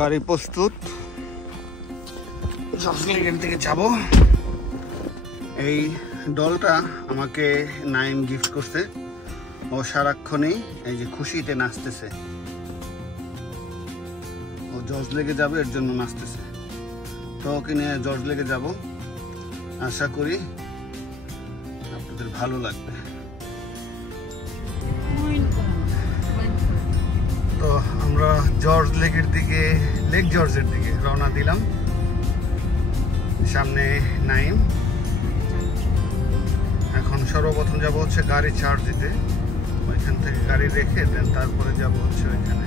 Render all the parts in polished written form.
গাড়ি প্রস্তুত, জজলেগের দিকে যাব। এই ডলটা আমাকে নাইম গিফট করছে। ও সারাক্ষণই এই যে খুশিতে নাচতেছে। ও জজলেগে যাবে, এর জন্য নাচতেছে। তো ওকে নিয়ে জজলেগে যাব, আশা করি আপনাদের ভালো লাগবে। তো আমরা জর্জ লেকের দিকে, লেক জর্জের দিকে রওনা দিলাম। সামনে নাইম। এখন সর্বপ্রথম যাব হচ্ছে গাড়ি চার্জ দিতে। ওইখান থেকে গাড়ি রেখে দেন তারপরে যাব হচ্ছে ওইখানে।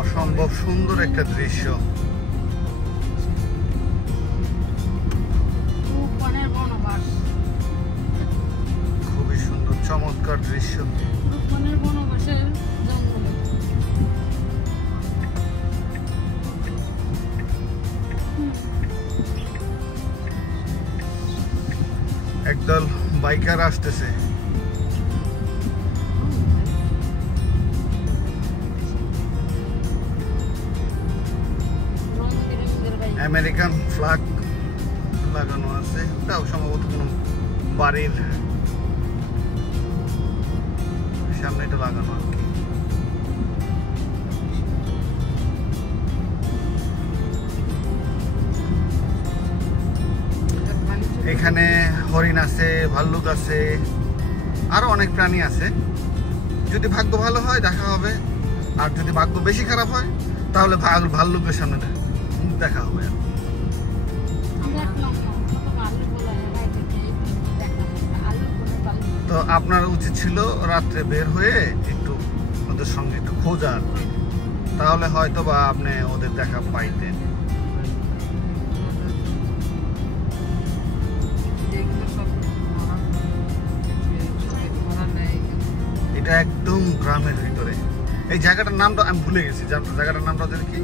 অসম্ভব সুন্দর একটা দৃশ্য, খুবই সুন্দর চমৎকার দৃশ্য। একদল বাইকার আসতেছে। আমেরিকান ফ্ল্যাগ লাগানো আছে, ওটাও সম্ভবত কোনো বাড়ির সামনে এটা লাগানো আর কি। এখানে হরিণ আছে, ভাল্লুক আছে, আরো অনেক প্রাণী আছে। যদি ভাগ্য ভালো হয় দেখা হবে, আর যদি ভাগ্য বেশি খারাপ হয় তাহলে ভাল্লুকের সামনে দেখা হবে। তো আপনার উচিত ছিল রাত্রে বের হয়ে একটু ওদের সঙ্গে একটু খোঁজা আর কি, তাহলে হয়তো বা আপনি ওদের দেখা পাইতেন। এটা একদম গ্রামের ভিতরে। এই জায়গাটার নামটা আমি ভুলে গেছি, জায়গাটার নামটা কি?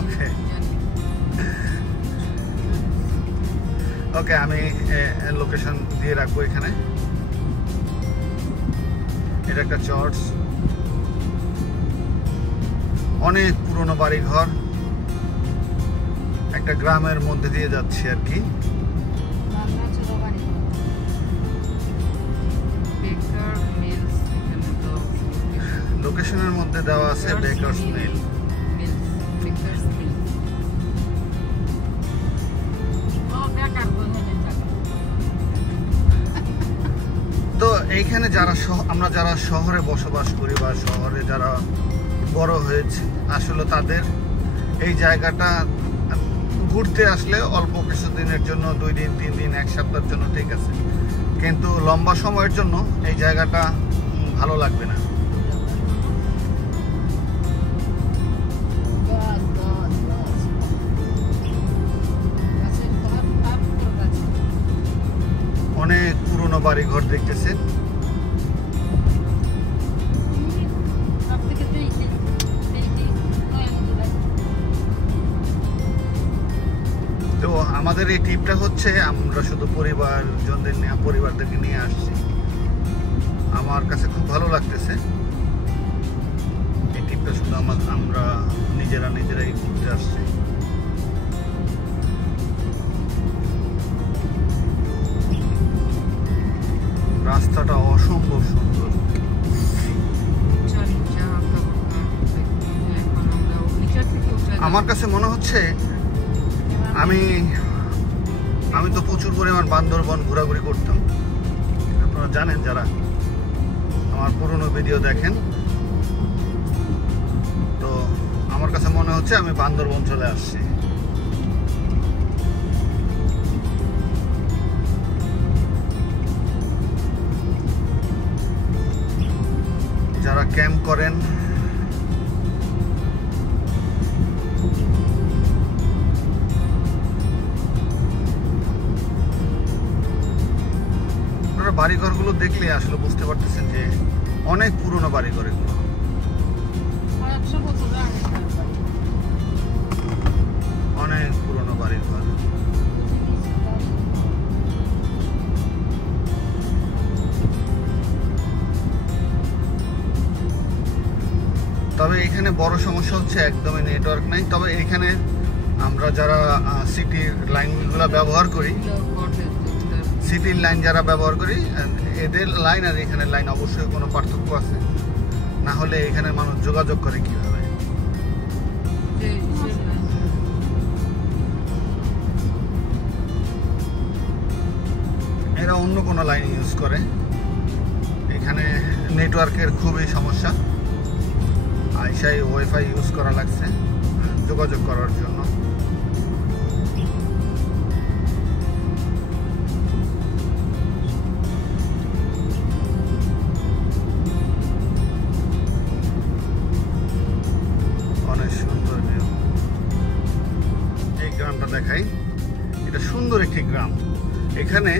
ওকে ওকে, আমি লোকেশন দিয়ে রাখবো এখানে। এটা একটা চার্চ, অনেক পুরনো বাড়ি ঘর, একটা গ্রামের মধ্যে দিয়ে যাচ্ছে আর কি। লোকেশনের মধ্যে দেওয়া আছে বেকারস মিল। তো এইখানে আমরা যারা শহরে বসবাস করি বা শহরে যারা বড় হয়েছে, আসলে তাদের এই জায়গাটা ঘুরতে আসলে অল্প কিছু দিনের জন্য, 2 দিন 3 দিন 1 সপ্তাহের জন্য ঠিক আছে, কিন্তু লম্বা সময়ের জন্য এই জায়গাটা ভালো লাগবে না। অনেক পুরনো বাড়ি ঘর দেখতেছেন। তো আমাদের এই ট্রিপটা হচ্ছে আমরা শুধু পরিবারদেরকে নিয়ে আসছি। আমার কাছে খুব ভালো লাগতেছে এই ট্রিপটা, শুধু আমরা নিজেরাই ঘুরতে আসছি। রাস্তাটা অসম্ভব সুন্দর। আমার কাছে মনে হচ্ছে আমি তো প্রচুর পরিমাণ বান্দরবন ঘোরাঘুরি করতাম, আপনারা জানেন যারা আমার পুরনো ভিডিও দেখেন। তো আমার কাছে মনে হচ্ছে আমি বান্দরবন চলে আসছি। যারা ক্যাম্প করেন, আপনারা বাড়িঘরগুলো দেখলে আসলে বুঝতে পারতেছেন যে অনেক পুরনো বাড়িঘর এগুলো। অনেক পুরনো বাড়িঘর। তবে এখানে বড় সমস্যা হচ্ছে একদমই নেটওয়ার্ক নাই। তবে এখানে আমরা যারা সিটির লাইনগুলো ব্যবহার করি, সিটির লাইন যারা ব্যবহার করি, এদের লাইন আর এখানের লাইন অবশ্যই কোনো পার্থক্য আছে, না হলে এখানে মানুষ যোগাযোগ করে কিভাবে? এরা অন্য কোনো লাইন ইউজ করে। এখানে নেটওয়ার্কের খুবই সমস্যা, আইসাই ওয়াইফাই ইউজ করা লাগছে যোগাযোগ করার জন্য। অনেক সুন্দর ভিউ। এই গ্রামটা দেখাই, এটা সুন্দর একটি গ্রাম। এখানে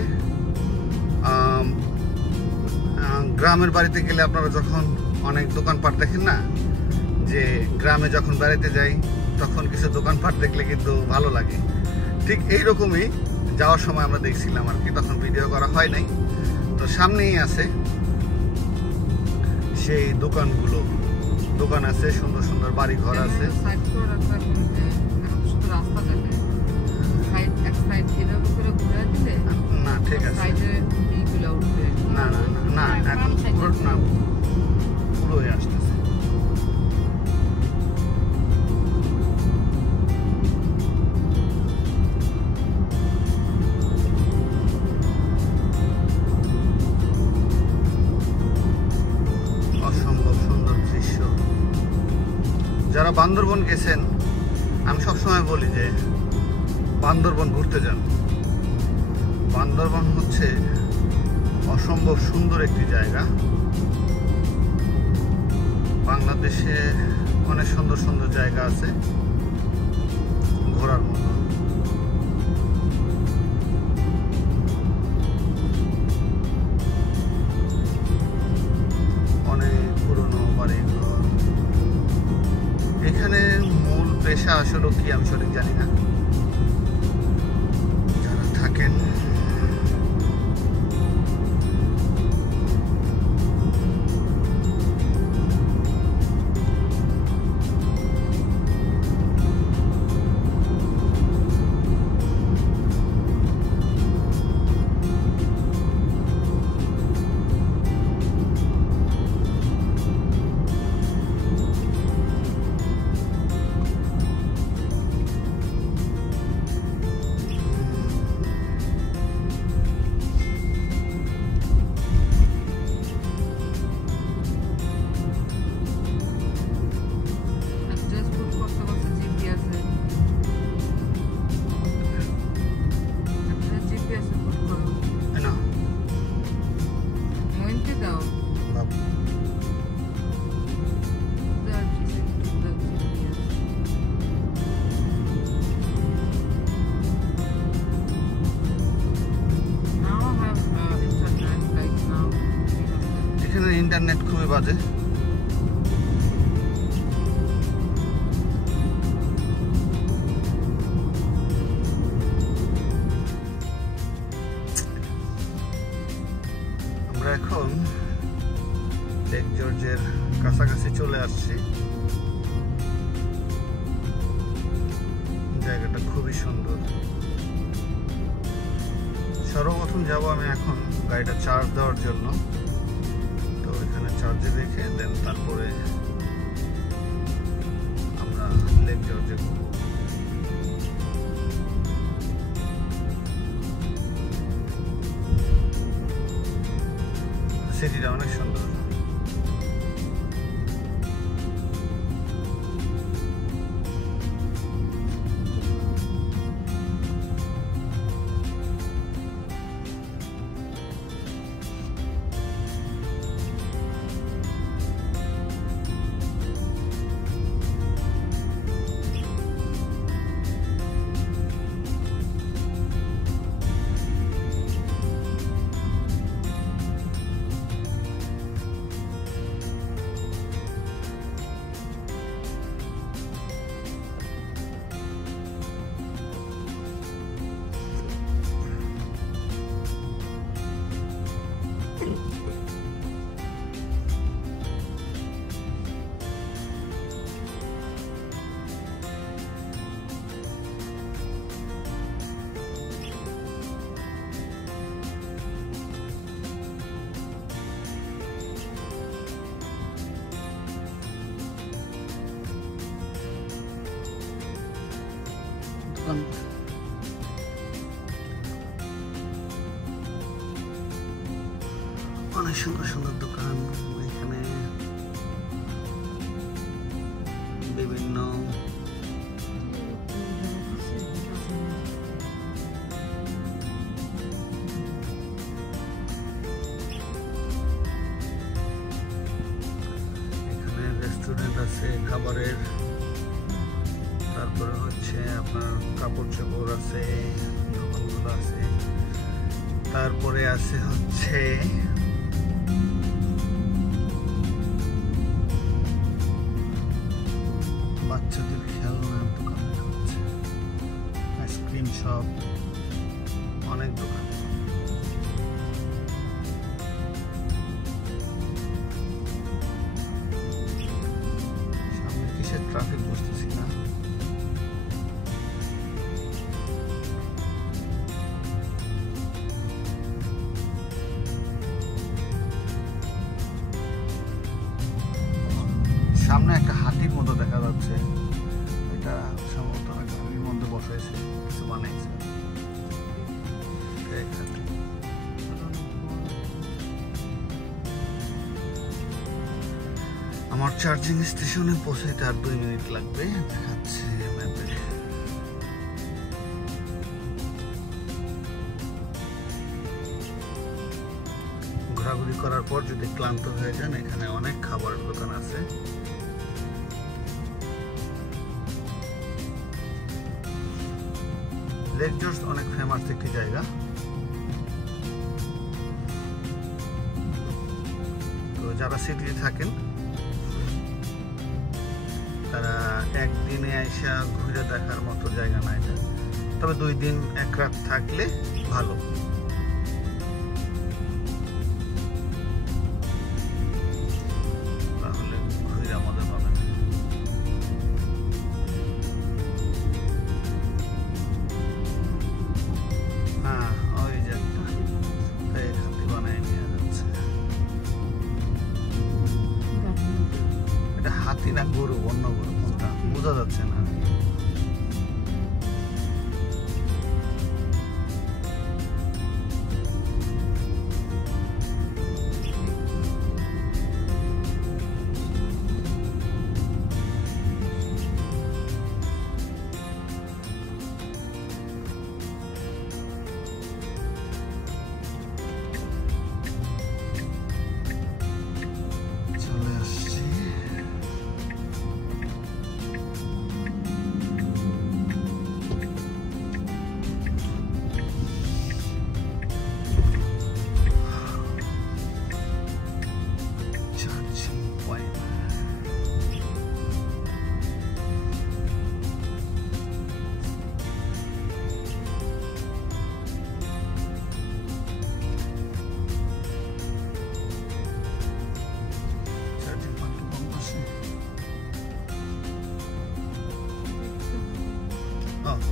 গ্রামের বাড়িতে গেলে আপনারা যখন অনেক দোকানপাট দেখেন না, যে গ্রামে যখন বেড়াতে যাই তখন কিছু দোকানপাট দেখলে কিন্তু ভালো লাগে, ঠিক এইরকমই যাওয়ার সময় আমরা দেখছিলাম আর কি। তখন ভিডিও করা হয় নাই, তো সামনেই আছে সেই দোকানগুলো, দোকান আছে, সুন্দর সুন্দর বাড়ি ঘর আছে। না ঠিক আছে, না না না না এখন না পুরোই আসতেছে। অসম্ভব সুন্দর দৃশ্য। যারা বান্দরবন গেছেন, আমি সবসময় বলি যে বান্দরবন ঘুরতে যান। বান্দরবন হচ্ছে অসম্ভব সুন্দর একটি জায়গা। বাংলাদেশে অনেক সুন্দর সুন্দর জায়গা আছে ঘোরার মতো। অনেক পুরনো বাড়িঘর। এখানে মূল পেশা আসলে কি আমি সঠিক জানি না, যারা থাকেন ইন্টারনেট খুবই বাজে। আমরা এখন লেক জর্জের কাছাকাছি চলে আসছি। জায়গাটা খুবই সুন্দর। সর্বপ্রথম যাব আমি এখন গাড়িটা চার্জ দেওয়ার জন্য, তো এখানে চার্জে রেখে দেন তারপরে আমরা লেক জর্জে ঘুরবো। সিটিটা অনেক সুন্দর। দোকান। অনেক সুন্দর সুন্দর দোকান এখানে, বিভিন্ন এখানে রেস্টুরেন্ট আছে খাবারের, তারপরে হচ্ছে আপনার কাপড় চোপড় আছে, দোকানগুলো আছে, তারপরে আছে হচ্ছে বাচ্চাদের খেলনার দোকান, হচ্ছে আইসক্রিম শপ, অনেক দোকান। সামনে কিসের ট্রাফিক বুঝতেছি না। সামনে একটা হাতির মতো দেখা যাচ্ছে, এটা সম্ভবত গাড়ির মধ্যে বসাইছে, কিছু বানাইছে। আমার চার্জিং স্টেশনে পৌঁছাইতে আর 2 মিনিট লাগবে দেখাচ্ছে ম্যাপে। ঘোরাঘুরি করার পর যদি ক্লান্ত হয়ে যান, এখানে অনেক খাবারের দোকান আছে। লেক জর্জ অনেক ফেমাস একটি জায়গা। তো যারা সিটিতে থাকেন তারা একদিনে আইসা ঘুরে দেখার মতো জায়গা না এটা, তবে 2 দিন 1 রাত থাকলে ভালো। তাহলে ঘুরে আমাদের পাবেন। হ্যাঁ, ওই যে একটা হাতি বানায় নিয়ে যাচ্ছে। এটা হাতি না গরু, অন্য গরু, কোনটা বোঝা যাচ্ছে না।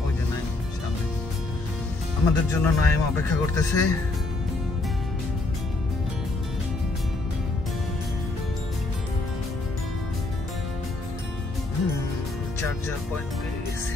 ওই যে নাইম সামনে, আমাদের জন্য নাইম অপেক্ষা করতেছে। চার্জার পয়েন্ট পেয়ে গেছে।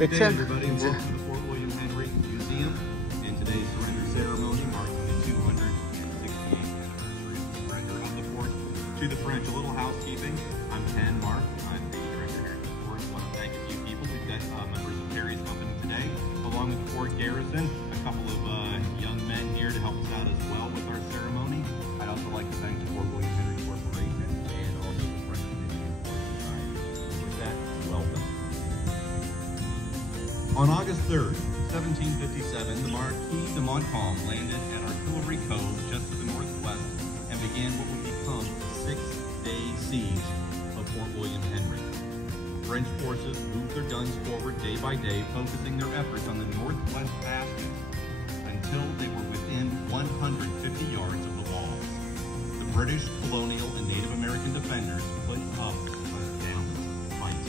দেখছেন to the French. A little housekeeping. I'm Ken Mark. I'm the director here at Ford. I want to thank a few people. We've got members of Terry's company today, along with Ford Garrison. A couple of young men here to help us out as well with our ceremony. I'd also like to thank the Fort William Henry Corporation and also the French Canadian Ford Society. With that, welcome. On August 3rd, 1757, the Marquis de Montcalm landed at Artillery Cove just to the northwest and began what would become a 6-day siege of Fort William Henry. French forces moved their guns forward day by day, focusing their efforts on the northwest bastions until they were within 150 yards of the walls. The British, colonial, and Native American defenders put up a valiant fight.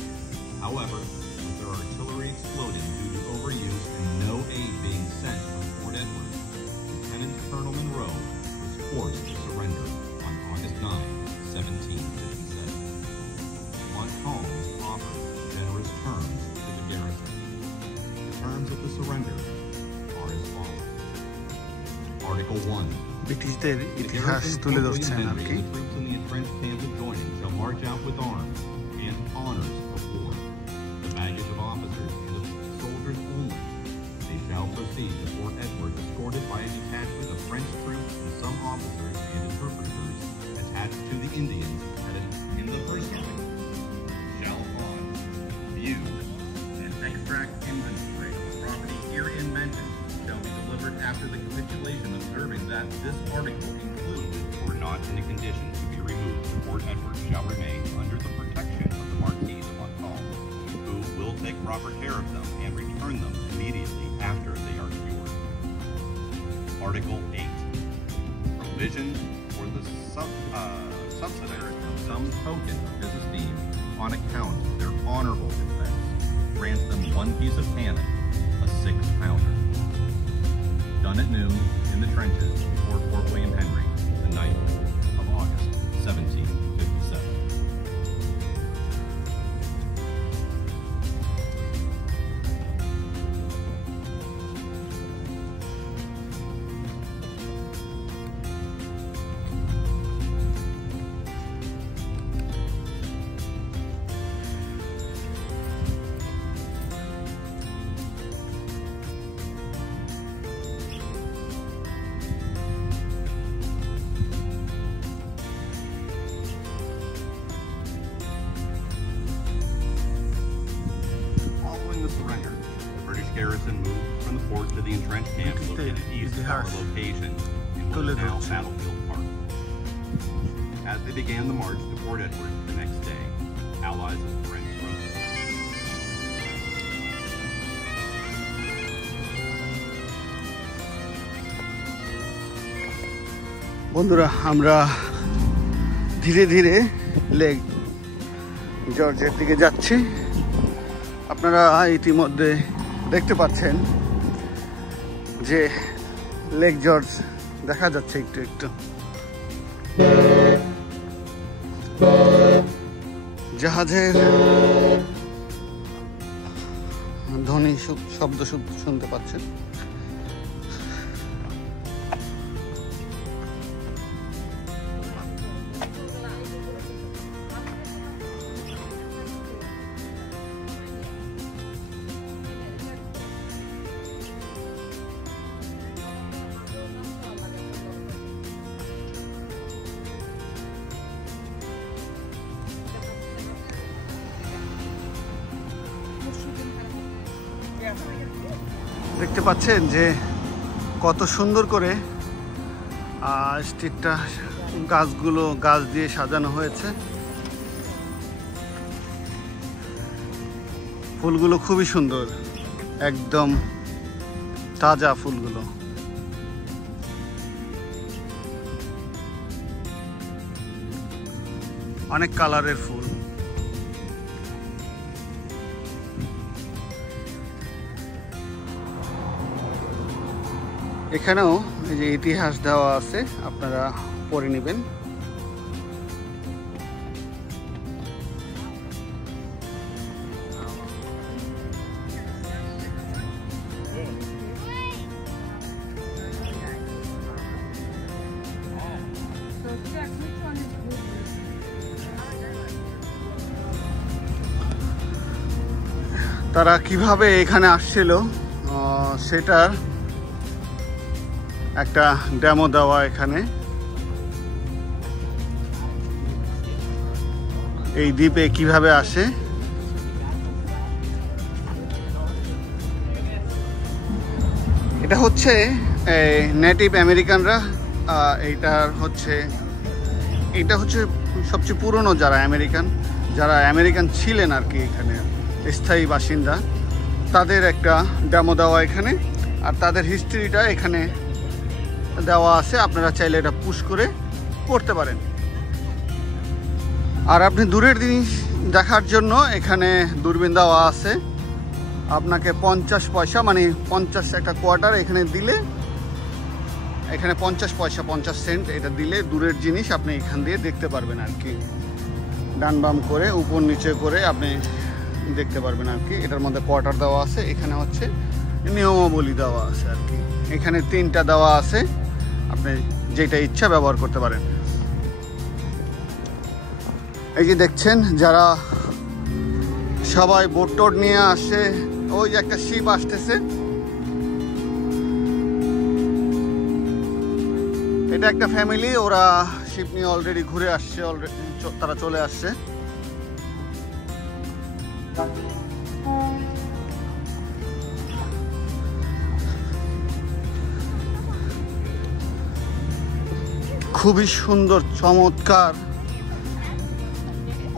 However, with their artillery exploding due to overuse and no aid being sent from Fort Edward, Lieutenant Colonel Monroe was forced to surrender on August 9, 1757. Montcalm was offered generous terms to the garrison. The terms of the surrender are as follows. Article 1. ব্রিটিশদের ইতিহাস তুলে ধরছেন আর কি। The troops in the entrenched camp adjoining shall march out with arms and honors of war. The baggage of officers and of soldiers only. They shall proceed to Fort Edward escorted by a detachment of French troops and some officers and interpreters attached to the Indians in the first line. Shall on view and extract inventory of the property herein mentioned shall be delivered after the capitulation, observing that this article included or not in a condition to be removed to Fort Edward shall remain under the protection of the Marquis de Montcalm, who will take proper care of them and return them immediately after they are cured. Article 8. Provision for the subsidiary of some token of his esteem on account of their honorable defense grants them 1 piece of cannon, a 6-pounder. Done at noon in the trenches before Fort William Henry, the 9th of August, 1757. Garrison moved from the fort to the entrenched camp located east of our location in what is now Battlefield Park. As they began the march to Fort Edward the next day, allies of the French rose. বন্ধুরা, আমরা ধীরে ধীরে lake জর্জের দিকে যাচ্ছি। আপনারা ইতিমধ্যে দেখতে পাচ্ছেন যে লেক জর্জ দেখা যাচ্ছে একটু একটু। জাহাজের ধ্বনি শব্দ শুনতে পাচ্ছেন। দেখতে পাচ্ছেন যে কত সুন্দর করে স্ট্রিটটা গাছ দিয়ে সাজানো হয়েছে। ফুলগুলো খুবই সুন্দর, একদম তাজা ফুলগুলো। অনেক কালারের ফুল। এখানেও এই যে ইতিহাস দেওয়া আছে, আপনারা পড়ে নেবেন। So check which one is good. তারা কিভাবে এখানে আসছিল সেটার একটা ডেমো দেওয়া এখানে। এই দ্বীপে কিভাবে আসে এটা হচ্ছে নেটিভ আমেরিকানরা। এটা হচ্ছে সবচেয়ে পুরনো যারা আমেরিকান ছিলেন আর কি, এখানে স্থায়ী বাসিন্দা, তাদের একটা ডেমো দেওয়া এখানে। আর তাদের হিস্ট্রিটা এখানে দেওয়া আছে, আপনারা চাইলে এটা পুশ করে পড়তে পারেন। আর আপনি দূরের জিনিস দেখার জন্য এখানে দূরবীন দেওয়া আছে। আপনাকে 50 পয়সা মানে 50 একটা কোয়ার্টার এখানে দিলে, এখানে 50 পয়সা 50 সেন্ট এটা দিলে দূরের জিনিস আপনি এখান দিয়ে দেখতে পারবেন আর কি। ডান বাম করে উপর নিচে করে আপনি দেখতে পারবেন আর কি। এটার মধ্যে কোয়ার্টার দেওয়া আছে, এখানে হচ্ছে নিয়মাবলী দেওয়া আছে আর কি। এখানে 3টা দেওয়া আছে, আপনি যেটা ইচ্ছা ব্যবহার করতে পারেন। এই যে দেখছেন যারা সবাই বোট টোট নিয়ে আসে, ওই যে একটা শিপ আসতেছে, এটা একটা ফ্যামিলি, ওরা শিপ নিয়ে অলরেডি ঘুরে আসছে, অলরেডি তারা চলে আসছে। খুবই সুন্দর, চমৎকার,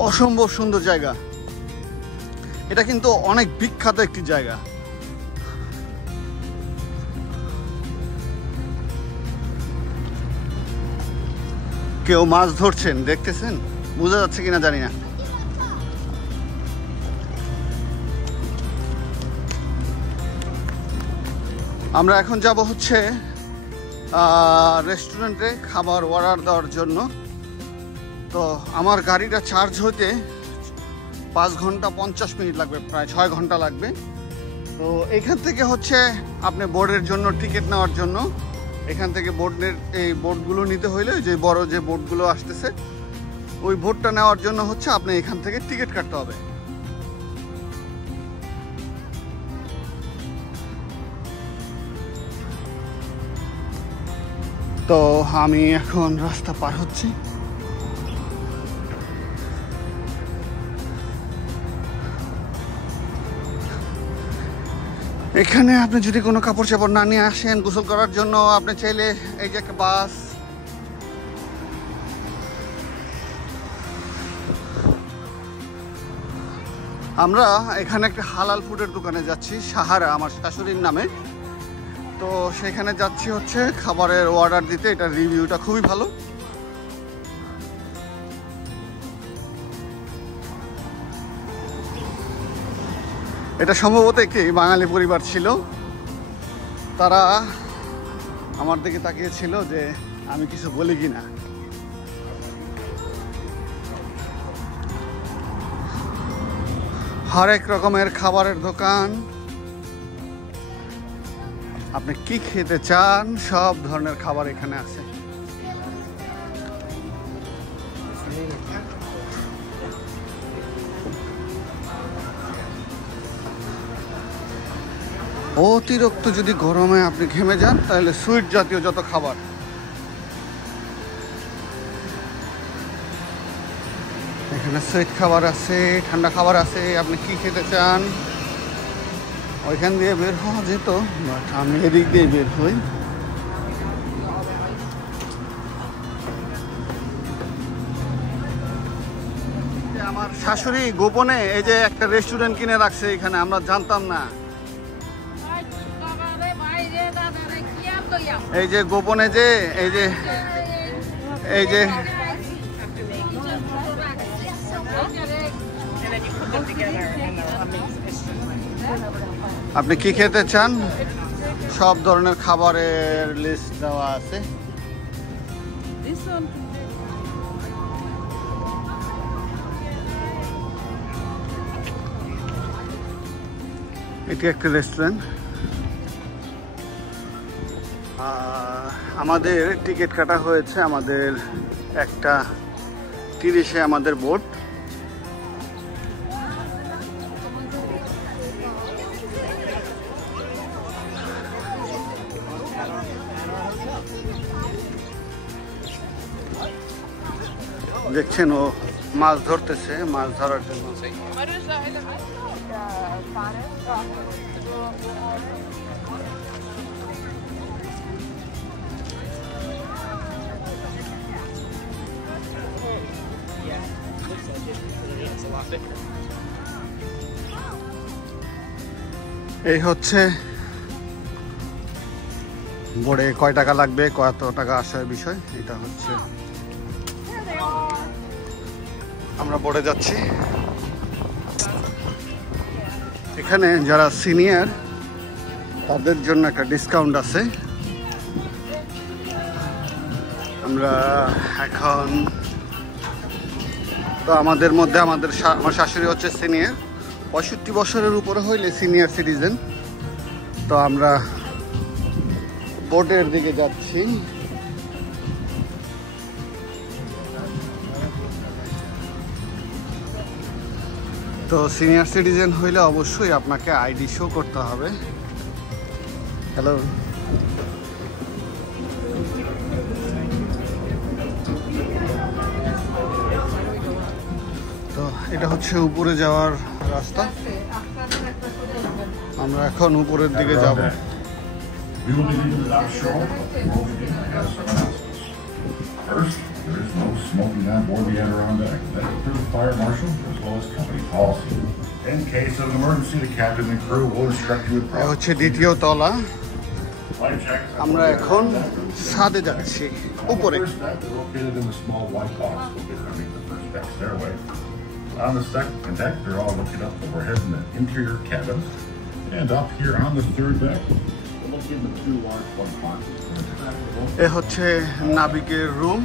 অসম্ভব সুন্দর জায়গা। এটা কিন্তু অনেক বিখ্যাত একটি জায়গা। কেউ মাছ ধরছেন, দেখতেছেন, বোঝা যাচ্ছে কিনা জানি না। আমরা এখন যাব হচ্ছে রেস্টুরেন্টে খাবার অর্ডার দেওয়ার জন্য। তো আমার গাড়িটা চার্জ হতে 5 ঘন্টা 50 মিনিট লাগবে, প্রায় 6 ঘন্টা লাগবে। তো এখান থেকে হচ্ছে আপনি বোর্ডের জন্য টিকিট নেওয়ার জন্য, এখান থেকে এই বোর্ডগুলো নিতে হইলে যে বড় যে বোর্ডগুলো আসতেছে, ওই বোর্ডটা নেওয়ার জন্য হচ্ছে আপনি এখান থেকে টিকিট কাটতে হবে। তো আমি এখন রাস্তা পার হচ্ছি। এখানে আপনি যদি কোনো কাপড় চাপড় না নিয়ে আসেন গোসল করার জন্য, আপনি চাইলে এই যে একটা বাস, আমরা এখানে একটা হালাল ফুডের দোকানে যাচ্ছি, সাহারা, আমার শাশুড়ির নামে। তো সেখানে যাচ্ছি হচ্ছে খাবারের অর্ডার দিতে। এটা রিভিউটা খুবই ভালো। এটা সম্ভবত একটি বাঙালি পরিবার ছিল, তারা আমার দিকে তাকিয়েছিল যে আমি কিছু বলি কিনা। হরেক রকমের খাবারের দোকান, আপনি কি খেতে চান সব ধরনের খাবার এখানে আছে। অতিরিক্ত যদি গরমে আপনি ঘেমে যান তাহলে সুইট জাতীয় যত খাবার, এখানে সুইট খাবার আছে, ঠান্ডা খাবার আছে। আপনি কি খেতে চান ওইখান দিয়ে বের হওয়া যেত, বাট আমি এদিক দিয়ে বের হই। আমার শাশুড়ি গোপনে এই যে একটা রেস্টুরেন্ট কিনে রাখছে এখানে, আমরা জানতাম না। এই যে গোপনে যে এই যে আপনি কি খেতে চান সব ধরনের খাবারের লিস্ট দেওয়া আছে। এটি একটা রেস্টুরেন্ট। আমাদের টিকিট কাটা হয়েছে, আমাদের 1:30 আমাদের বোট। দেখছেন ও মাছ ধরতেছে, মাছ ধরার জন্য। এই হচ্ছে বোর্ডে কয় টাকা লাগবে, কত টাকা আসার বিষয়, এটা হচ্ছে। আমরা বোর্ডে যাচ্ছি। এখানে যারা সিনিয়র তাদের জন্য একটা ডিসকাউন্ট আছে। আমরা এখন তো আমাদের মধ্যে আমার শাশুড়ি হচ্ছে সিনিয়র, 65 বছরের উপরে হইলে সিনিয়র সিটিজেন। তো আমরা বোটের দিকে যাচ্ছি। তো সিনিয়র সিটিজেন হইলে অবশ্যই আপনাকে আইডি শো করতে হবে। হ্যালো, তো এটা হচ্ছে উপরে যাওয়ার রাস্তা। আমরা এখন উপরের দিকে যাব। We will begin with our show. Before we begin, I have some announcements. First, there is no smoking on board the Adirondack. That is per the fire marshal as well as company policy. In case of an emergency, the captain and crew will instruct you with এটা proper হচ্ছে দ্বিতীয় তলা। life jackets. আমরা এখন ছাদে যাচ্ছি, উপরে। The first deck is located in the small white box located underneath the first deck stairway. On the second deck, they're all looking up overhead in the interior cabin. And up here on the third deck, we're looking at the two large plug boxes. এ হচ্ছে নাবিকের room.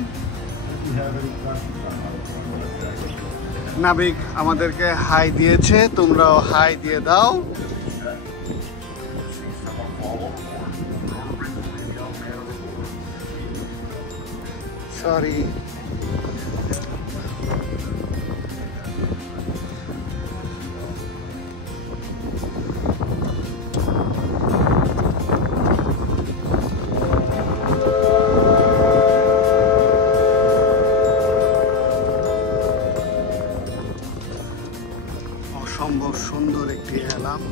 নাবিক আমাদেরকে high দিয়েছে, তোমরাও high দিয়ে দাও। Sorry, অসম্ভব সুন্দর একটি এলাম।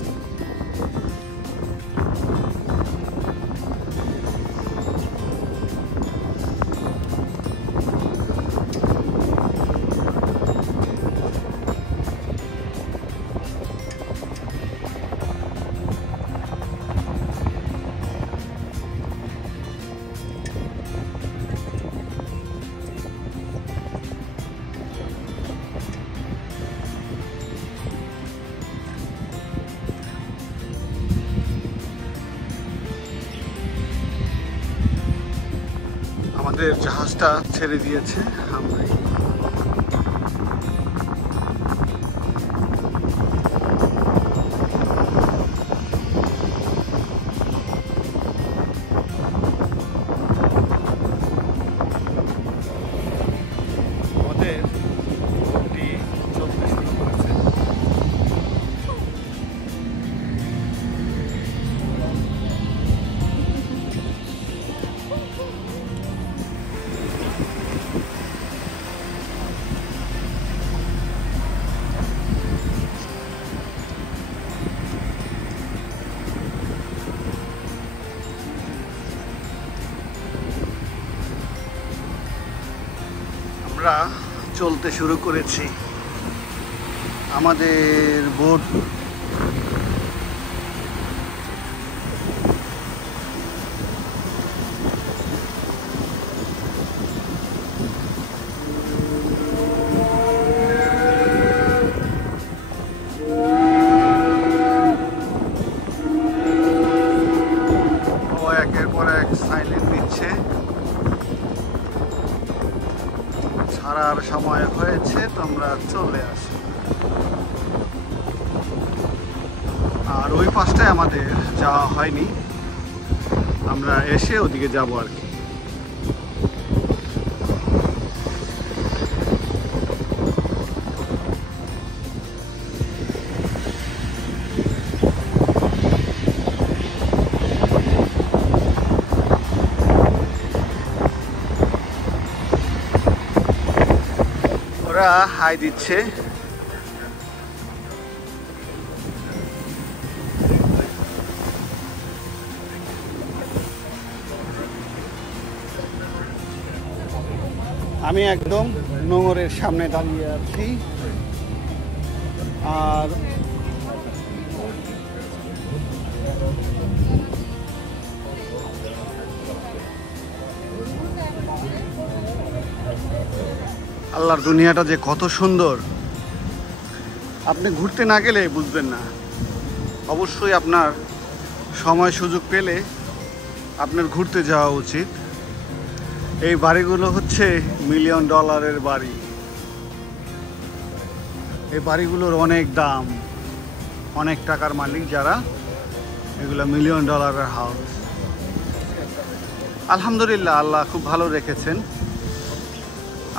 আমাদের জাহাজটা ছেড়ে দিয়েছে, আমরা আমাদের বোটটি চলতে শুরু করেছে। আমরা চলতে শুরু করেছি। আমাদের বোট একের পর এক সাইলেন্ট দিচ্ছে। ছাড়ার সময় হয়েছে, তোমরা চলে আসো। আর ওই পাশটায় আমাদের যাওয়া হয়নি, আমরা এসে ওদিকে যাবো আর কি। ওরা হাই দিচ্ছে। আমি একদম নোঙরের সামনে দাঁড়িয়ে আছি, আর আল্লাহর দুনিয়াটা যে কত সুন্দর, আপনি ঘুরতে না গেলে বুঝবেন না। অবশ্যই আপনার সময় সুযোগ পেলে আপনার ঘুরতে যাওয়া উচিত। এই বাড়িগুলো হচ্ছে $1,000,000 বাড়ি। এই বাড়িগুলোর অনেক দাম, অনেক টাকার মালিক যারা, এগুলো $1,000,000 হাউস। আলহামদুলিল্লাহ, আল্লাহ খুব ভালো রেখেছেন।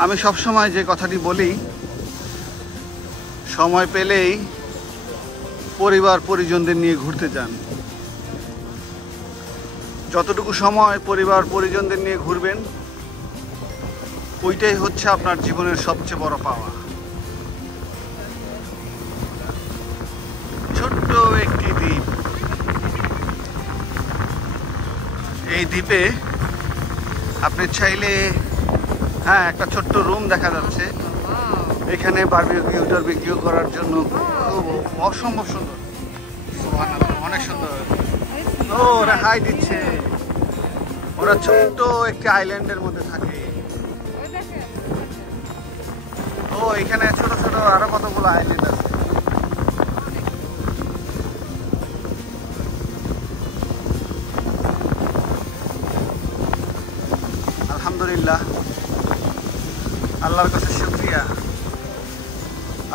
আমি সবসময় যে কথাটি বলি, সময় পেলেই পরিবার পরিজনদের নিয়ে ঘুরতে যান। যতটুকু সময় পরিবার পরিজনদের নিয়ে ঘুরবেন, ওইটাই হচ্ছে আপনার জীবনের সবচেয়ে বড় পাওয়া। ছোট্ট একটি দ্বীপ, এই দ্বীপে আপনি চাইলে, হ্যাঁ, একটা ছোট্ট রুম দেখা যাচ্ছে। এখানে বারবিকিউ করার জন্য খুব অসম্ভব সুন্দর, অনেক সুন্দর। ও, ওরা হাই দিচ্ছে। ওরা ছোট্ট একটি আইল্যান্ডের মধ্যে থাকে। ও, এখানে ছোট ছোট আরো কতগুলো আইল্যান্ড আছে। আলহামদুলিল্লাহ, আল্লাহর কাছে শুকরিয়া।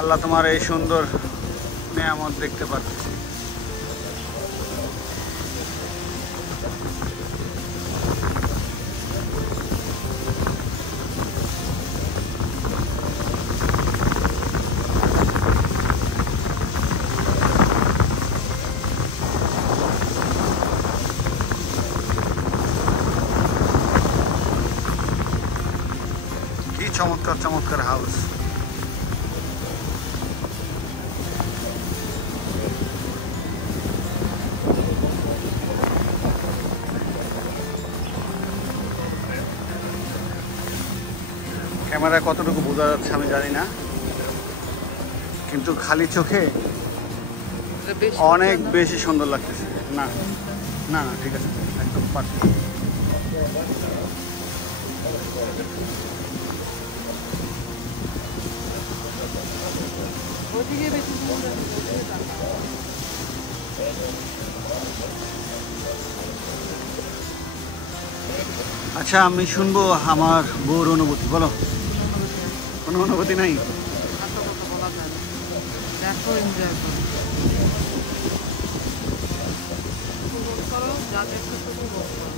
আল্লাহ তোমার এই সুন্দর নেয়ামত দেখতে পাচ্ছি। চমৎকার চমৎকার হাউস। ক্যামেরায় কতটুকু বোঝা যাচ্ছে আমি জানি না, কিন্তু খালি চোখে অনেক বেশি সুন্দর লাগতেছে। না না না, ঠিক আছে, একদম পারফেক্ট। আচ্ছা, আমি শুনবো আমার বউর অনুভূতি। বলো, কোনো অনুভূতি নাই? দেখো, এনজয় করো, যা দেখছো উপভোগ করো।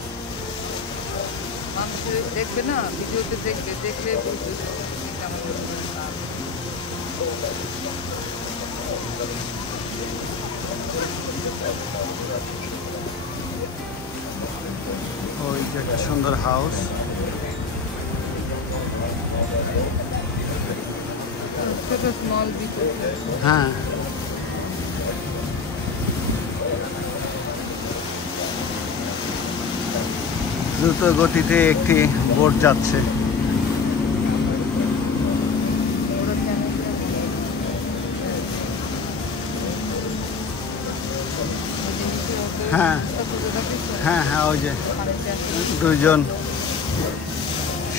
মানুষ দেখবে না, ভিডিওতে দেখবে, দেখলে বুঝবে আমাদের কাজ। ওই যে একটা সুন্দর হাউস। ছোট স্মল বিচ। হ্যাঁ, দ্রুত গতিতে একটি বোট যাচ্ছে। হ্যাঁ হ্যাঁ হ্যাঁ, ওই যে দুইজন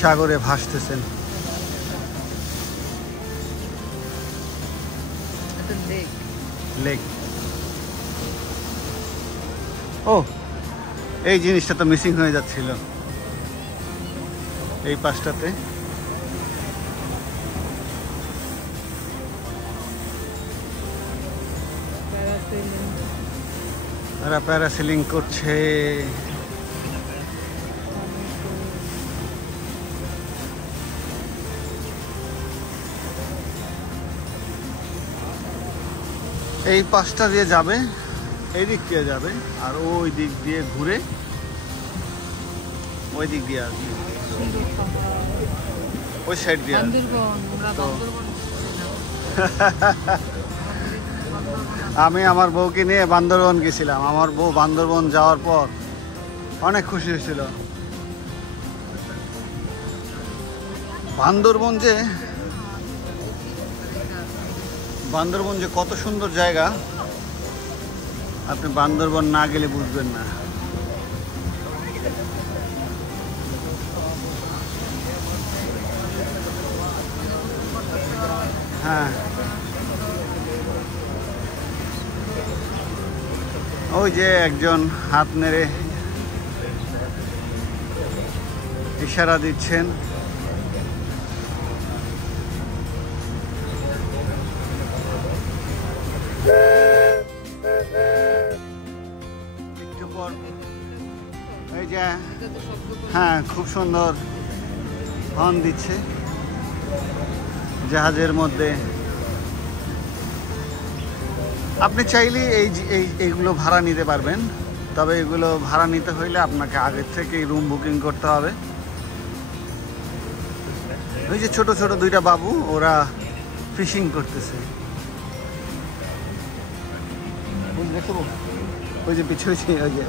সাগরে ভাসতেছেন। লেক। ও, এই জিনিসটা তো মিসিং হয়ে যাচ্ছিল এই পাশটাতে। তারা প্যারাসেলিং করছে। এই পাশটা দিয়ে যাবে, এই দিক দিয়ে যাবে, আর ওই দিক দিয়ে ঘুরে ওই দিক দিয়ে আসবে। ওই সাইড দিয়ে। বান্দরবন, আমরা তো- বান্দরবন আমি আমার বউকে নিয়ে বান্দরবন গেছিলাম। আমার বউ বান্দরবন যাওয়ার পর অনেক খুশি হয়েছিল। বান্দরবন যে কত সুন্দর জায়গা, আপনি বান্দরবন না গেলে বুঝবেন না। হ্যাঁ, ওই যে একজন হাত নেড়ে ইশারা দিচ্ছেন। একটু পর এই যে, এটা তো শব্দ করে। হ্যাঁ খুব সুন্দর হর্ন দিচ্ছে জাহাজের মধ্যে। আপনি চাইলে এইগুলো ভাড়া নিতে পারবেন, তবে এগুলো ভাড়া নিতে হইলে আপনাকে আগের থেকেই রুম বুকিং করতে হবে। ওই যে ছোট ছোট দুইটা বাবু, ওরা ফিশিং করতেছে। ওই যে পিছু ওই যে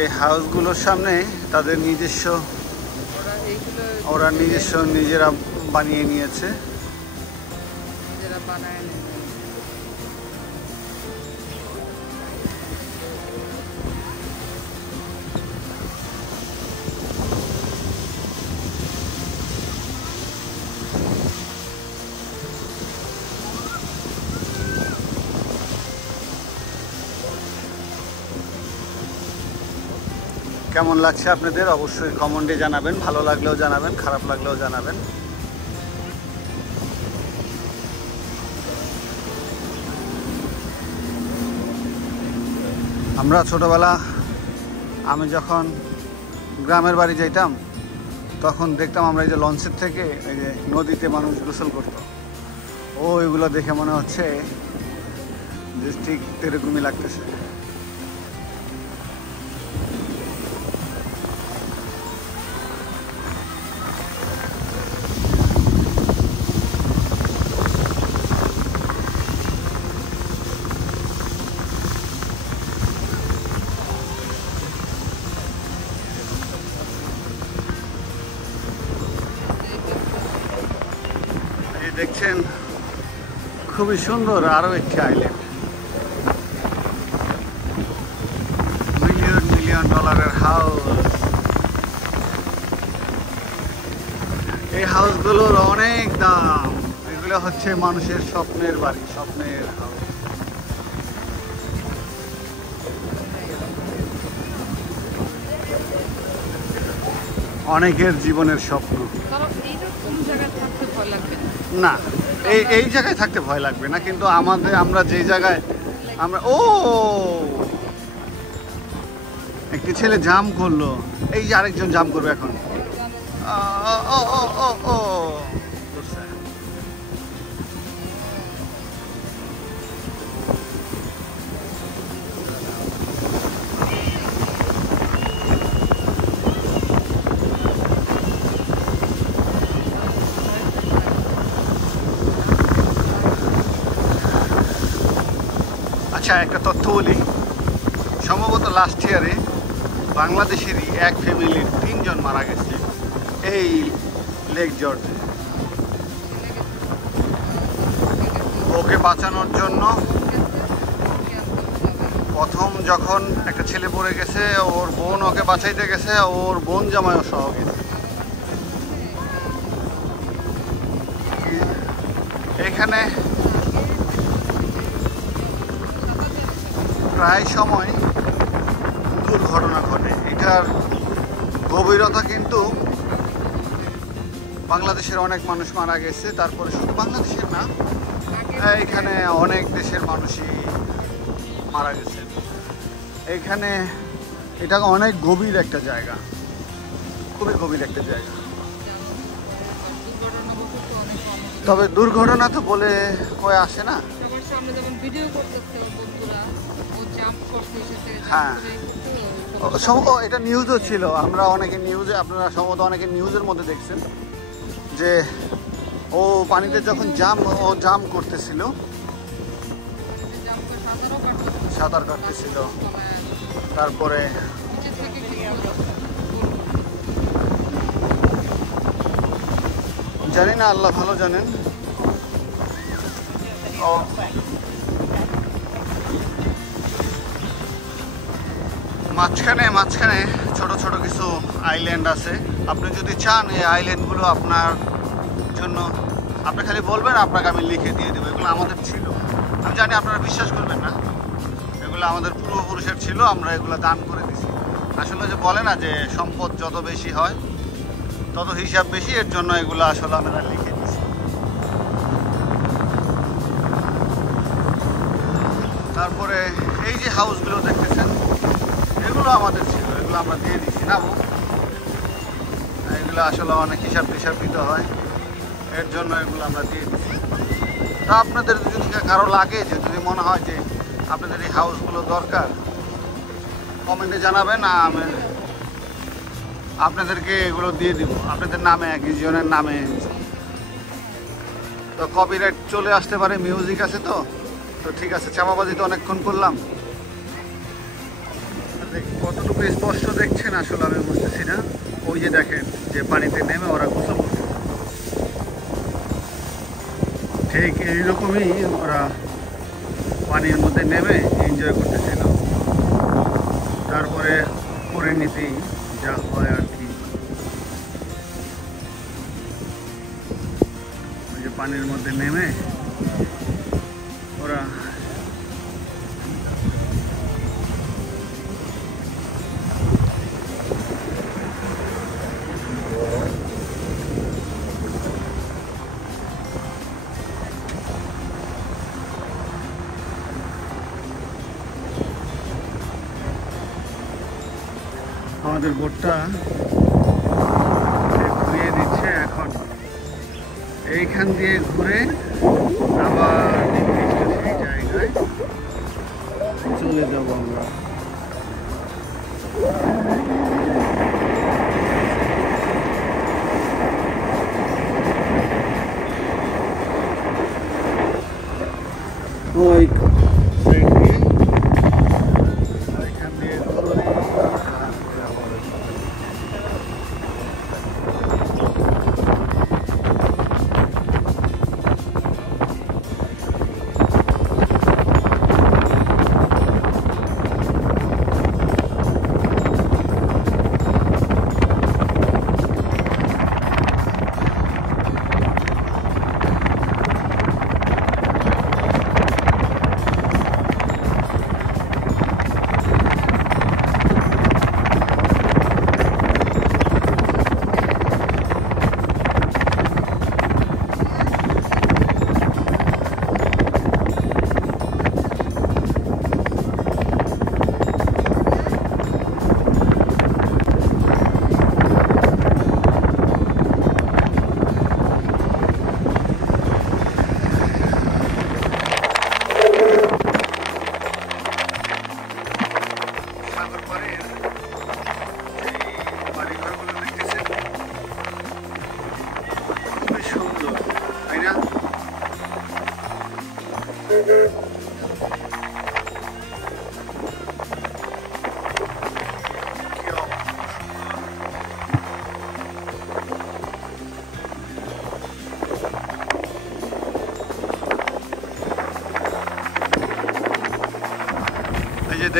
এই হাউসগুলোর সামনে তাদের নিজস্ব, ওরা নিজেরা বানিয়ে নিয়েছে। নিজেরা বানায় নেয়। কেমন লাগছে আপনাদের অবশ্যই কমেন্টে জানাবেন। ভালো লাগলেও জানাবেন, খারাপ লাগলেও জানাবেন। আমরা ছোটবেলা, আমি যখন গ্রামের বাড়ি যাইতাম তখন দেখতাম আমরা এই যে লঞ্চের থেকে এই যে নদীতে মানুষ গোসল করতো। ও এগুলো দেখে মনে হচ্ছে যে ঠিক এরকমই লাগতেছে। দেখছেন খুবই সুন্দর আরো একটি আইল্যান্ড। মিলিয়ন মিলিয়ন ডলারের হাউস। এই হাউসগুলোর অনেক দাম। এগুলো হচ্ছে মানুষের স্বপ্নের বাড়ি, স্বপ্নের হাউস। অনেকের জীবনের স্বপ্ন। কারণ এইরকম জায়গায় থাকতে ভয় লাগবে না। না, এই জায়গায় থাকতে ভয় লাগবে না, কিন্তু আমরা যে জায়গায় একটি ছেলে জাম্প করলো, এই যে আরেকজন জাম্প করবে এখন। আচ্ছা, একটা তথ্য বলি। সম্ভবত লাস্ট ইয়ারে বাংলাদেশেরই এক ফ্যামিলির 3 জন মারা গেছে এই লেক জর্জে। ওকে বাঁচানোর জন্য প্রথম যখন একটা ছেলে পড়ে গেছে, ওর বোন ওকে বাঁচাইতে গেছে, ওর বোন জামাইও সহ গেছে। এখানে প্রায় সময় দুর্ঘটনা ঘটে। এটার গভীরতা কিন্তু বাংলাদেশের অনেক মানুষ মারা গেছে। তারপরে শুধু বাংলাদেশের না, এখানে অনেক দেশের মানুষই মারা গেছে। এইখানে এটা অনেক গভীর একটা জায়গা, খুবই গভীর একটা জায়গা। তবে দুর্ঘটনা তো বলে কয়ে আসে না। হ্যাঁ, এটা নিউজও ছিল। আমরা অনেকে নিউজে, আপনারা সম্ভবত অনেকে নিউজের মধ্যে দেখছেন যে ও পানিতে যখন জাম করতেছিল, সাঁতার কাটতেছিল, তারপরে জানি না, আল্লাহ ভালো জানেন। মাঝখানে ছোট ছোট কিছু আইল্যান্ড আছে। আপনি যদি চান এই আইল্যান্ডগুলো আপনার জন্য, আপনি খালি বলবেন, আপনাকে আমি লিখে দিয়ে দেবো। এগুলো আমাদের ছিল, আমি জানি আপনারা বিশ্বাস করবেন না, এগুলো আমাদের পূর্বপুরুষের ছিল, আমরা এগুলো দান করে দিছি। আসলে যে বলে না যে সম্পদ যত বেশি হয় তত হিসাব বেশি, এর জন্য এগুলো আসলে আমরা লিখে দিছি। তারপরে এই যে হাউসগুলো দেখতেছেন, এগুলো আমাদের ছিল, এগুলো আমরা দিয়ে দিচ্ছি না। এগুলো আসলে অনেক হিসাব টিসাব দিতে হয়, এর জন্য এগুলো আমরা দিয়ে দিচ্ছি। তা আপনাদের যদি কারো লাগে, যে যদি মনে হয় যে আপনাদের এই হাউসগুলো দরকার, কমেন্টে জানাবেন, আমি আপনাদেরকে এগুলো দিয়ে দিব আপনাদের নামে, একজনের নামে। তো কপিরাইট চলে আসতে পারে, মিউজিক আছে তো ঠিক আছে, চাপাবাজি তো অনেকক্ষণ করলাম। কতটুকু স্পষ্ট দেখছেন আসলে আমি বুঝতেছি না। ওই যে দেখেন যে পানিতে নেমে ওরা গোসল করছে, ঠিক এইরকমই ওরা পানির মধ্যে নেমে এনজয় করতেছিল। তারপরে পরিণতি যা হয় আর কি, ওই যে পানির মধ্যে নেমে ওরা আমাদের বোটটা ঘুরিয়ে দিচ্ছে। এখন এইখান দিয়ে ঘুরে আবার নির্দিষ্ট সেই জায়গায় চলে যাবো আমরা। ওই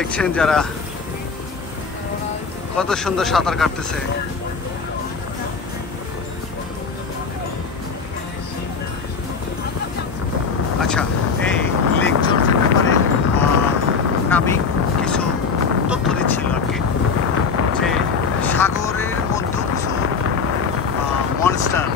দেখছেন যারা কত সুন্দর সাঁতার কাটতেছে। আচ্ছা, এই লেক জর্জের ব্যাপারে নাবিক কিছু তথ্য দিচ্ছিল আর কি, যে সাগরের মধ্যে কিছু মনস্টার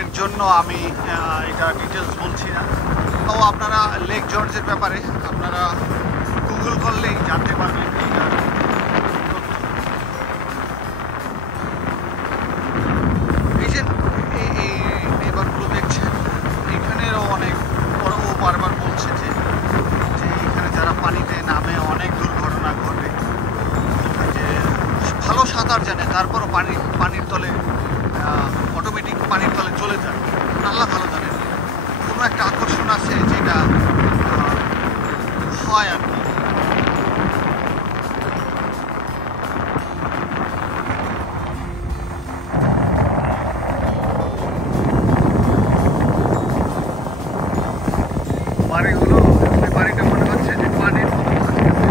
এর জন্য আমি এটা ডিটেলস বলছি না। তো আপনারা লেক জর্জের ব্যাপারে আপনারা গুগল করলেই জানতে পারবেন এইটার তথ্য। এই যে এই নেবারগুলো দেখছেন, এখানেরও অনেক বড়, ও বারবার বলছে যে এখানে যারা পানিতে নামে অনেক দুর্ঘটনা ঘটে, যে ভালো সাঁতার জানে তারপরও পানির তলে অটোমেটিক পানির তলে চলে যায়। আল্লাহ ভালো জানেন, কোনো একটা আকর্ষণ আছে যেটা হয় আর কি। বাড়িগুলো, বাড়িটা মনে হচ্ছে যে পানির মতো থাকতেছে।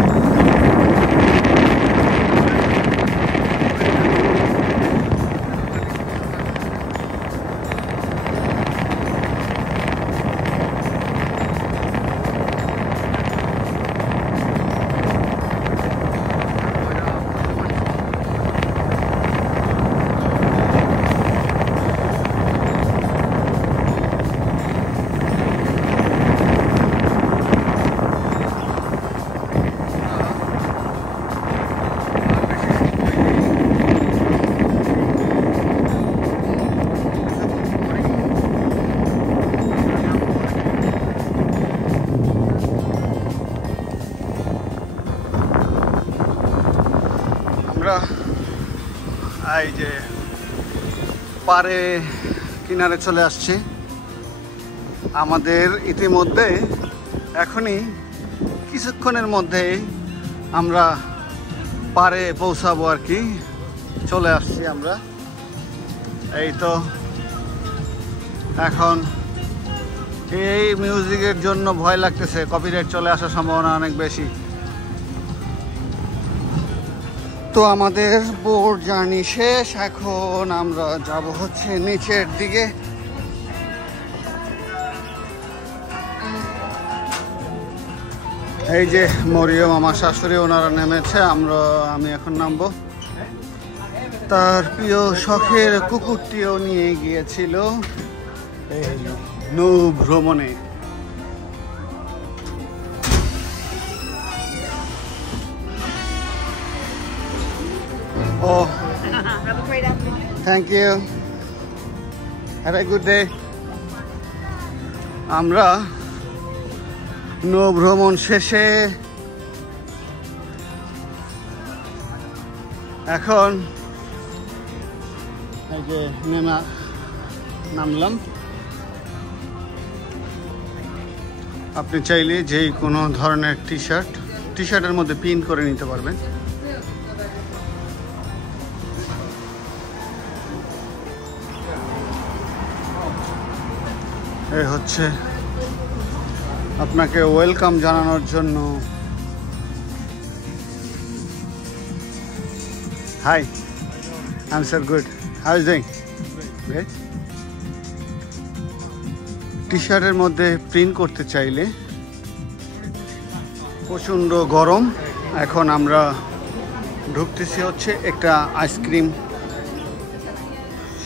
আমরা এই যে পারে কিনারে চলে আসছি। আমাদের ইতিমধ্যে এখনই কিছুক্ষণের মধ্যে আমরা পারে পৌঁছাবো আর কি। চলে আসছি আমরা, এই তো। এখন এই মিউজিকের জন্য ভয় লাগতেছে, কপিরাইট চলে আসার সম্ভাবনা অনেক বেশি। তো আমাদের বোট জার্নি শেষ, এখন আমরা যাব হচ্ছে নিচের দিকে। এই যে মরিয়ম আমার শাশুড়ি, ওনারা নেমেছে, আমি এখন নামবো। তার প্রিয় শখের কুকুরটিও নিয়ে গিয়েছিল এই নৌ ভ্রমণে। Oh, thank you. Have a good day. আমরা নৌ ভ্রমণ শেষে এখন এই যে নামলাম। আপনি চাইলে যেই কোনো ধরনের টি শার্টের মধ্যে পিন করে নিতে পারবেন। এই হচ্ছে আপনাকে ওয়েলকাম জানানোর জন্য। Hi, I'm so good. How is doing? Great. টি শার্টের মধ্যে প্রিন্ট করতে চাইলে প্রচণ্ড গরম। এখন আমরা ঢুকতেছি হচ্ছে একটা আইসক্রিম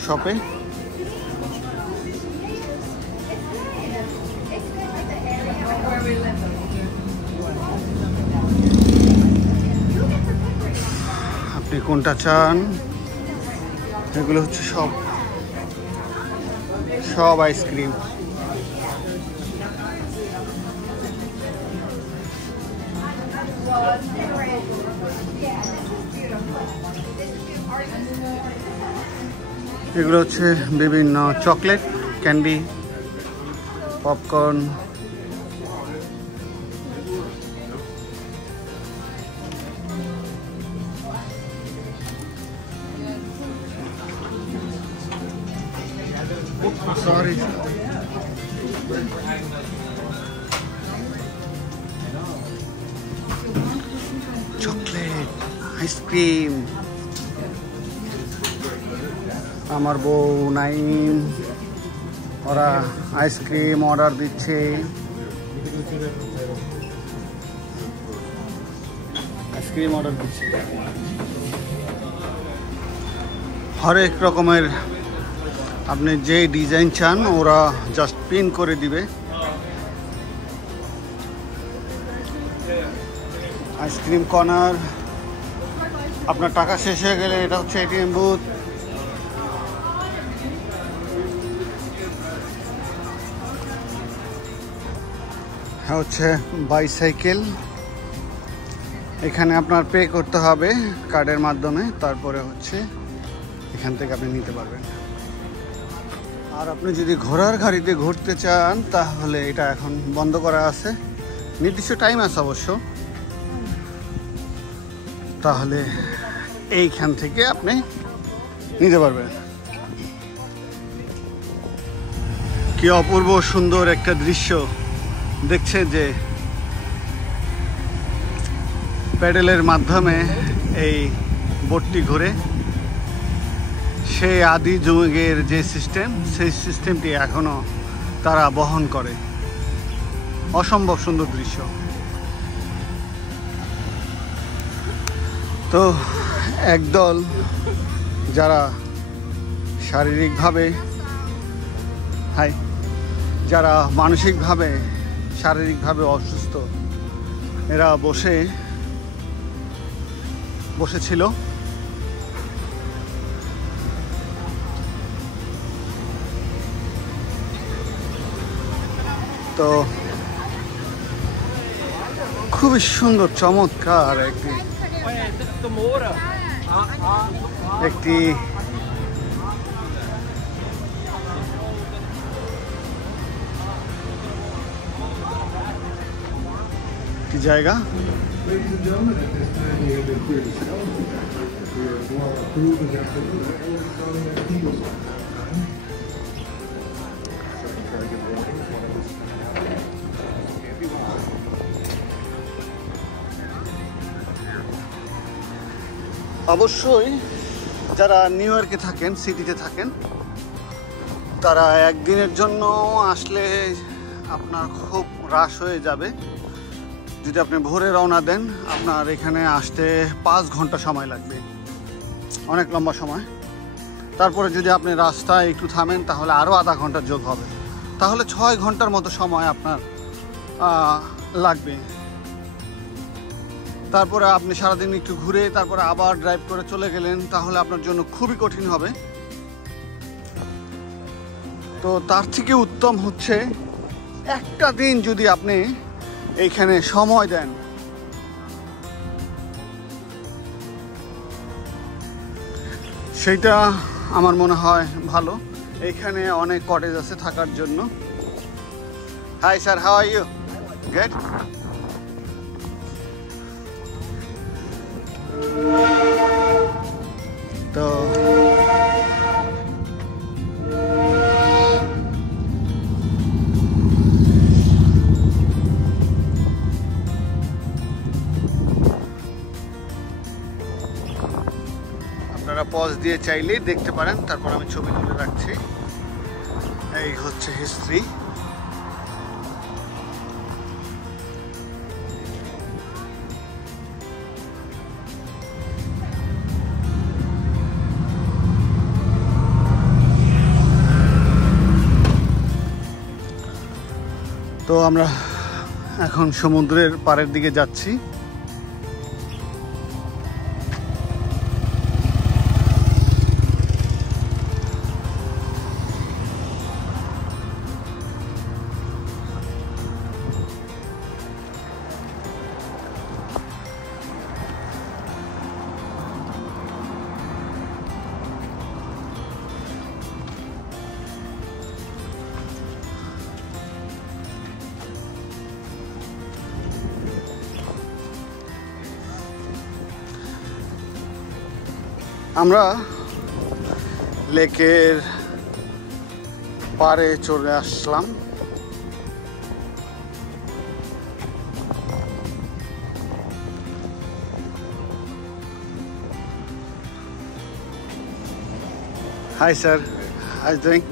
শপে। আপনি কোনটা চান? এগুলো হচ্ছে সব আইসক্রিম। এগুলো হচ্ছে বিভিন্ন chocolate, candy, popcorn. Sorry. Chocolate, ice cream. আমার বউ নাইম, ওরা আইসক্রিম অর্ডার দিচ্ছে। হরেক রকমের আপনি যে ডিজাইন চান ওরা জাস্ট পিন করে দিবে। আইসক্রিম কর্নার, আপনার টাকা শেষ হয়ে গেলে এটা হচ্ছে এটিএম বুথ। হ্যাঁ, হচ্ছে বাইসাইকেল। এখানে আপনার পে করতে হবে কার্ডের মাধ্যমে, তারপরে হচ্ছে এখান থেকে আপনি নিতে পারবেন। আর আপনি যদি ঘোড়ার গাড়িতে ঘুরতে চান তাহলে এটা এখন বন্ধ করা আছে, নির্দিষ্ট টাইম আছে অবশ্য। তাহলে এইখান থেকে আপনি নিতে পারবেন। কি অপূর্ব সুন্দর একটা দৃশ্য দেখছে যে প্যাডেলের মাধ্যমে এই বোটটি ঘুরে। সেই আদি যুগের যে সিস্টেম, সেই সিস্টেমটি এখনো তারা বহন করে। অসম্ভব সুন্দর দৃশ্য। তো একদল যারা শারীরিকভাবে যারা মানসিকভাবে শারীরিকভাবে অসুস্থ, এরা বসেছিল। তো খুবই সুন্দর চমৎকার একটি জায়গা। Ladies and gentlemen, at this time we have been cleared to celebrate. We are going to approve and after the early starting at Eagles time. অবশ্যই যারা নিউ ইয়র্কে থাকেন, সিটিতে থাকেন, তারা একদিনের জন্য আসলে আপনার খুব রাশ হয়ে যাবে। যদি আপনি ভোরে রওনা দেন, আপনার এখানে আসতে 5 ঘন্টা সময় লাগবে, অনেক লম্বা সময়। তারপরে যদি আপনি রাস্তায় একটু থামেন তাহলে আরও আধা ঘন্টা যোগ হবে, তাহলে 6 ঘন্টার মতো সময় আপনার লাগবে। তারপরে আপনি সারাদিন একটু ঘুরে তারপরে আবার ড্রাইভ করে চলে গেলেন, তাহলে আপনার জন্য খুবই কঠিন হবে। তো তার থেকে উত্তম হচ্ছে একটা দিন যদি আপনি এইখানে সময় দেন, সেইটা আমার মনে হয় ভালো। এইখানে অনেক কটেজ আছে থাকার জন্য। Hi sir, how are you? Good. তো আপনারা পজ দিয়ে চাইলেই দেখতে পারেন, তারপর আমি ছবি তুলে রাখছি। এই হচ্ছে হিস্ট্রি। তো আমরা এখন সমুদ্রের পাড়ের দিকে যাচ্ছি। আমরা লেকের পাড়ে চলে আসলাম। Hi sir, how are you doing?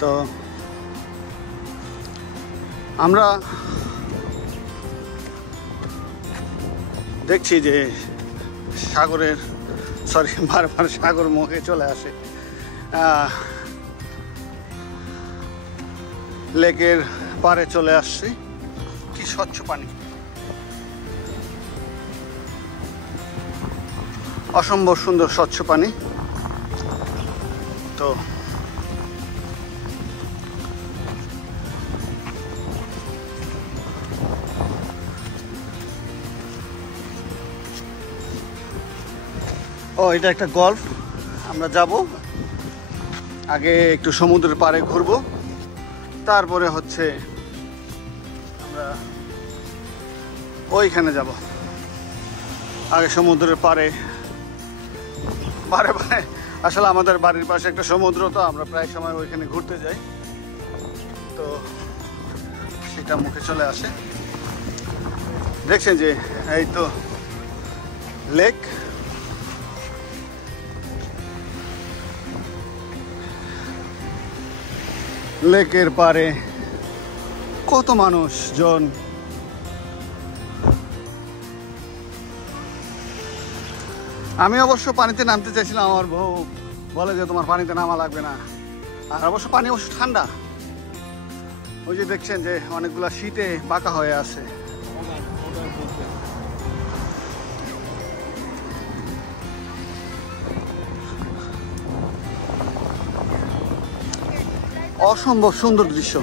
তো আমরা দেখছি যে সাগরের বারবার সাগর মুখে চলে আসে। লেকের পাড়ে চলে আসছি। কি স্বচ্ছ পানি, অসম্ভব সুন্দর স্বচ্ছ পানি। তো এটা একটা গল্ফ। আমরা যাব, আগে একটু সমুদ্রের পাড়ে ঘুরবো, তারপরে হচ্ছে আমরা ওইখানে যাব। আগে সমুদ্রের পাড়ে আসলে আমাদের বাড়ির পাশে একটা সমুদ্র, তো আমরা প্রায় সময় ওইখানে ঘুরতে যাই, তো সেটা মুখে চলে আসে। দেখছেন যে এই তো লেক, লেকের পাড়ে কত মানুষজন। আমি অবশ্য পানিতে নামতে চাইছিলাম, আমার বউ বলে যে তোমার পানিতে নামা লাগবে না। আর অবশ্য পানি অবশ্য ঠান্ডা। ওই যে দেখছেন যে অনেকগুলা শীতে বাঁকা হয়ে আছে। অসম্ভব সুন্দর দৃশ্য।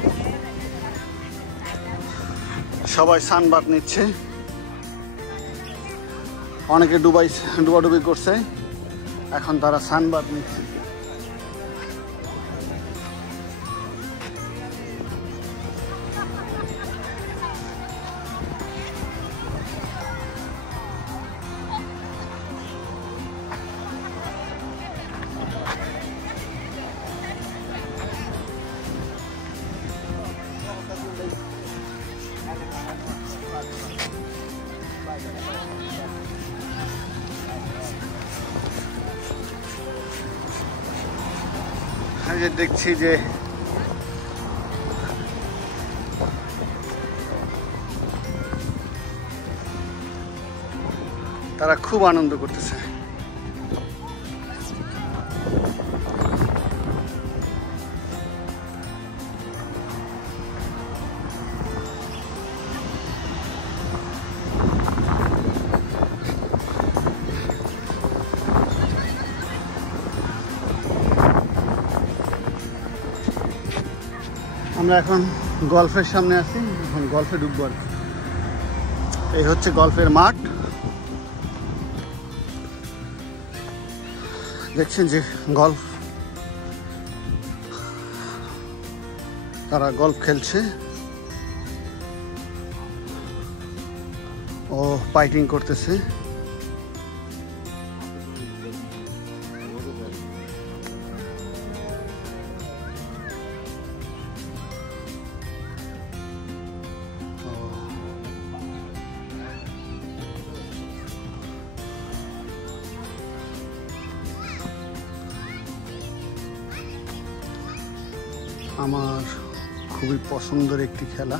সবাই সানবাথ নিচ্ছে, অনেকে ডুবাডুবি করছে, এখন তারা সানবাথ নিচ্ছে। দেখছি যে তারা খুব আনন্দ করতেছে। আমরা এখন গল্ফের সামনে আছি, এখন গল্ফে ঢুকবো। এই হচ্ছে গল্ফের মাঠ। দেখছেন যে গল্ফ, তারা গল্ফ খেলছে ও ফাইটিং করতেছে। আমার খুবই পছন্দের একটি খেলা।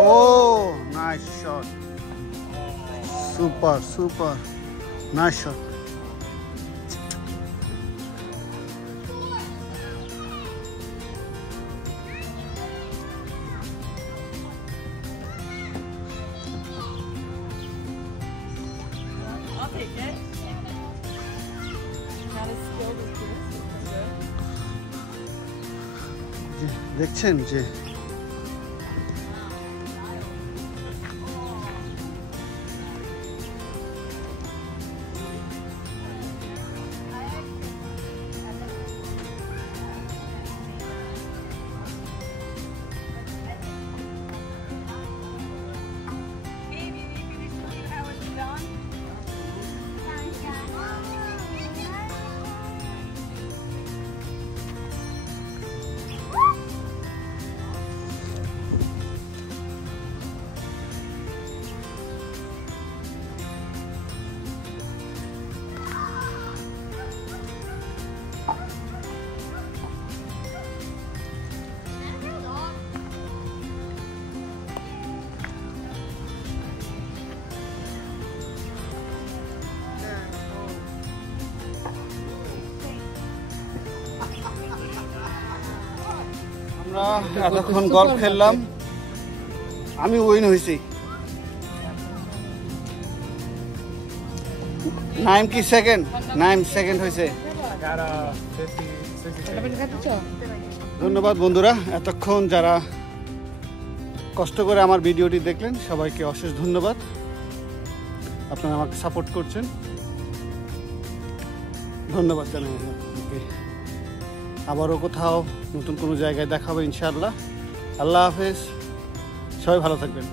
Oh, nice shot. Super. Nice shot. I'll take it. Not as skilled as this. দেখছেন যে আমরা এতক্ষণ গল্ফ খেললাম, আমি উইন হয়েছি। নাইম কি সেকেন্ড? নাইম সেকেন্ড হয়েছে। ধন্যবাদ বন্ধুরা, এতক্ষণ যারা কষ্ট করে আমার ভিডিওটি দেখলেন সবাইকে অশেষ ধন্যবাদ। আপনারা আমাকে সাপোর্ট করছেন, ধন্যবাদ জানাই আপনাকে। আবারও কোথাও নতুন কোনো জায়গায় দেখা হবে ইনশাআল্লাহ। আল্লাহ হাফেজ, সবাই ভালো থাকবেন।